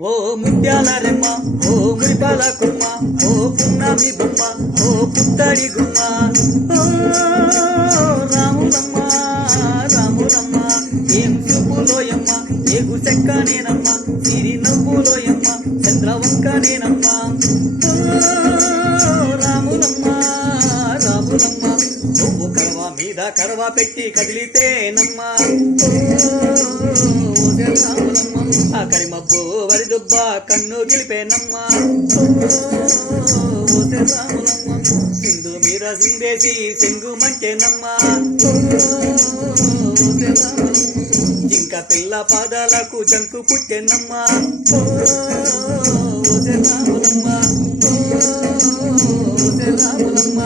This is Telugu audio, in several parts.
ఓ ముత్యాల రెమ్మ, ఓ మురిపాల కుమ్మ, ఓ పున్నమి బొమ్మ, ఓ పుత్తడి గుమ్మ, ఓ రాములమ్మ రాములమ్మ, ఏం చూపులోయమ్మ, ఏగు చెక్కనేనమ్మ, సిరి నవ్వులోయమ్మ, చంద్రవంకనేనమ్మ, ఓ రాములమ్మ రాములమ్మ, నువ్వు కడవ మీద కడవ పెట్టి కదిలితేనమ్మ, ఓ రాములమ్మ, ఆ కరిమబ్బు వరిదుబ్బ కన్ను గిలిపేనమ్మ, ఓసే రాములమ్మ, సింధు మీద సిందేసి సింగు మంటేనమ్మ, ఓసే రాములమ్మ, జింక పిల్ల పాదాలకు జంకు పుట్టెనమ్మ, ఓసే రాములమ్మ, ఓసే రాములమ్మ.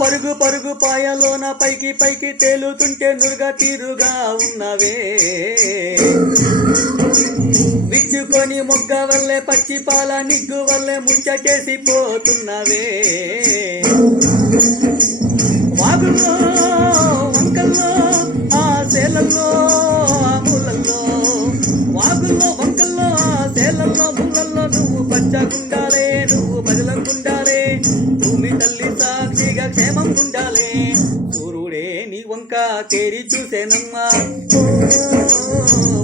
పరుగు పరుగు పాయలోన పైకి పైకి తేలుతుంటే నురుగా తీరుగా ఉన్నవే, విచ్చుకొని మొగ్గ వల్లే పచ్చి పాల నిగ్గు వల్లే ముంచకేసి పోతున్నవే, వాగుల్లో వంకల్లో ఆ సేలల్లో ముళ్ళల్లో, వాగుల్లో వంకల్లో ఆ సేలల్లో ముళ్ళల్లో నువ్వు పచ్చగుండాలే, నువ్వు బదలంగుండాలే, భూమి తల్లి సాక్షిగా క్షేమం ఉండాలే, సూర్యుడే నీ వంక తేరి చూసేనమ్మా,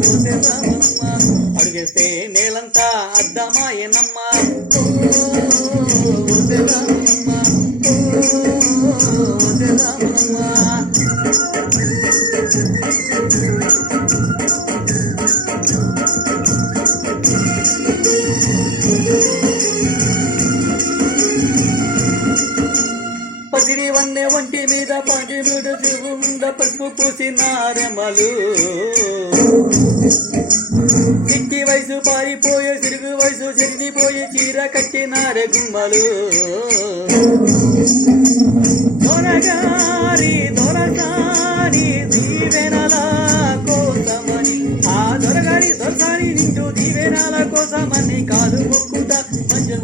ఓసే రామమ్మ, అడుగేస్తే నేలంతా అద్దమాయనమ్మా, ఓసే రామమ్మ, ఓసే రామమ్మ. పసిడి వన్నె ఒంటి మీద పాటిమిడు ఉంద పసుపు పూసినారెమలు, చిట్టి వయసు పారిపోయే సిరుగు వయసు చెరిగిపోయి చీర కట్టినారె గుమ్మలు, దొరగారి